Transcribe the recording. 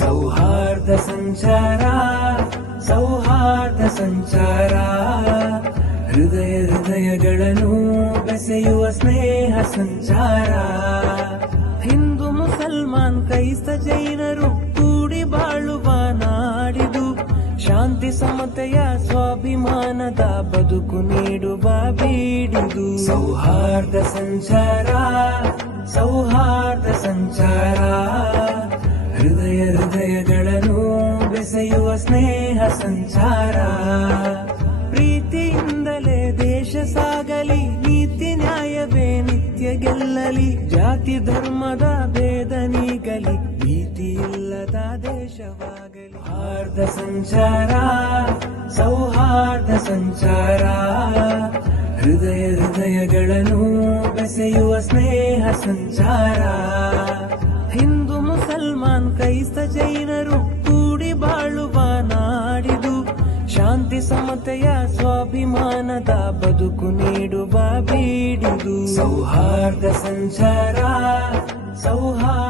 ಸೌಹಾರ್ದ ಸಂಚಾರ ಸೌಹಾರ್ದ ಸಂಚಾರ ಹೃದಯಗಳನ್ನು ಬೆಸೆಯುವ ಸ್ನೇಹ ಸಂಚಾರ ಹಿಂದೂ ಮುಸಲ್ಮಾನ್ ಕ್ರೈಸ್ತ ಜೈನರು ಕೂಡಿ ಬಾಳುವ ನಾಡಿದು ಶಾಂತಿ ಸಮತೆಯ ಸ್ವಾಭಿಮಾನದ ಬದುಕು ನೀಡುವ ಬೀಡಿದು ಸೌಹಾರ್ದ ಸಂಚಾರ ಸೌಹಾರ್ದ ಸಂಚಾರ ಹೃದಯಗಳನ್ನು ಬೆಸೆಯುವ ಸ್ನೇಹ ಸಂಚಾರ ಪ್ರೀತಿಯಿಂದಲೇ ದೇಶ ಸಾಗಲಿ ನೀತಿ ನ್ಯಾಯವೇ ನಿತ್ಯ ಗೆಲ್ಲಲಿ ಜಾತಿ ಧರ್ಮದ ಭೇದ ನೀಗಲಿ ಭೀತಿ ಇಲ್ಲದ ದೇಶವಾಗಲಿ ಸೌಹಾರ್ದ ಸಂಚಾರ ಸೌಹಾರ್ದ ಸಂಚಾರ ಹೃದಯಗಳನ್ನು ಬೆಸೆಯುವ ಸ್ನೇಹ ಸಂಚಾರ ಹಿಂದೂ ಮುಸಲ್ಮಾನ್ ಕ್ರೈಸ್ತ ಜೈನರು ಕೂಡಿ ಬಾಳುವ ನಾಡಿದು ಶಾಂತಿ ಸಮತೆಯ ಸ್ವಾಭಿಮಾನದ ಬದುಕು ನೀಡುವ ಬೀಡಿದು ಸೌಹಾರ್ದ ಸಂಚಾರ ಸೌಹಾರ್ದ